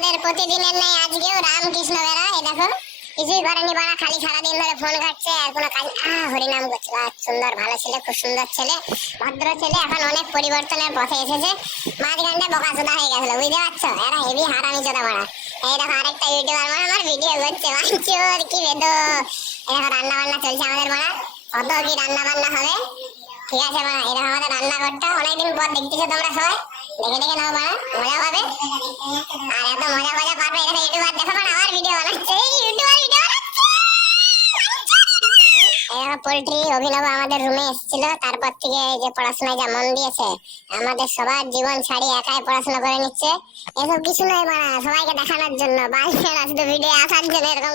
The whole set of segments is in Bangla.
আমাদের প্রতিদিনের নেই আজকেও রামকৃষ্ণ বেরা এই দেখো কিছুই করেনি বাড়া খালি সারাদিন ধরে ফোন ঘাটছে আর কোনো কাজ আহ হরিনাম করছে বাহ, সুন্দর ভালো ছেলে খুব সুন্দর ছেলে ভদ্র ছেলে এখন অনেক পরিবর্তনের পথে এসেছে। মাঝখানটা বোকাচোদা হয়ে গেছিল বুঝতে পারছ? এরা হেভি হারামি চোদা মারা এই দেখো আরেকটা ইউটিউবার মানে আমার ভিডিও করছে মাঞ্চুর কি বেদো। এই দেখো রান্না বান্না চলছে আমাদের মারা কত কি রান্না বান্না হবে? ঠিক আছে, মা, এরকম আমাদের অনেকদিন পর দেখতেছো তোমরা সবাই। দেখে দেখে নাও, মা, মজা পাবে। আর এত মজা মজা পাবে এটা ইউটিউবার দেখো আমার ভিডিও বানাচ্ছে। ইউটিউবার ভিডিও অভিনব আমাদের রুমে এসেছিল। তারপর থেকে যে পড়াশোনায় যা মন দিয়েছে, আমাদের সবার জীবন ছাড়ি একাই পড়াশোনা করে নিচ্ছে। এসব কিছু নয় মানা সবাইকে দেখানোর জন্য। শুধু ভিডিও আসার জন্য এরকম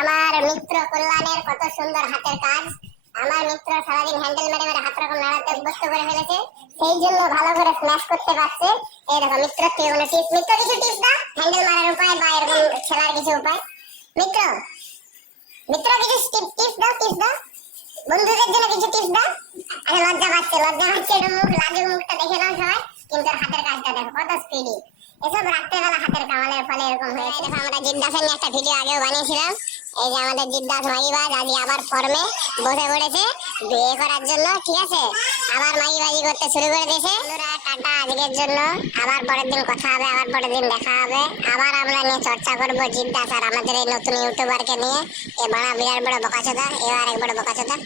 আমার মিত্র কল্যাণের কত সুন্দর হাতের কাজ। মিত্র সারাদিন হ্যান্ডেল মেরে মেরে হাত রকম নাড়াতে অভ্যস্ত করে ফেলেছে। সেই জন্য ভালো করে স্ম্যাশ করতে পারছে। এই দেখো, মিত্র থেকে কোনো টিপস মিত্র, কিছু টিপস দাও? হ্যান্ডেল মারার উপায় বা এরকম খেলার কিছু উপায়? মিত্র মিত্র, কিছু টিপস দাও টিপস দাও? বন্ধুদের জন্য কিছু টিপস দাও? আরে লজ্জা পাচ্ছে লজ্জা পাচ্ছে এটা মুখ লাজুক মুখটা দেখে নাও সবাই। কিন্তু হাতের কাজটা দেখো, কত স্পিডি এসব রাত্রেবেলা হাতের কামালের ফলে এরকম হয়েছে। দেখো, আমরা জিদ্দাসের নিয়ে একটা ভিডিও আগেও বানিয়েছিলাম। এই যে আমাদের জিদ্দাস মাগিবাজ আজ আবার ফর্মে বসে পড়েছে, বিয়ে করার জন্য, ঠিক আছে? আবার মাগিবাজি করতে শুরু করে দিয়েছে। বন্ধুরা, টাটা আজকের জন্য। আবার পরের দিন কথা হবে, আবার পরের দিন দেখা হবে। আবার আমরা নিয়ে চর্চা করব জিদ্দাস আর আমাদের এই নতুন ইউটিউবারকে নিয়ে। এ বড় বিরাট বড় বকাচোদা এবার এক বড় বকাচোদা।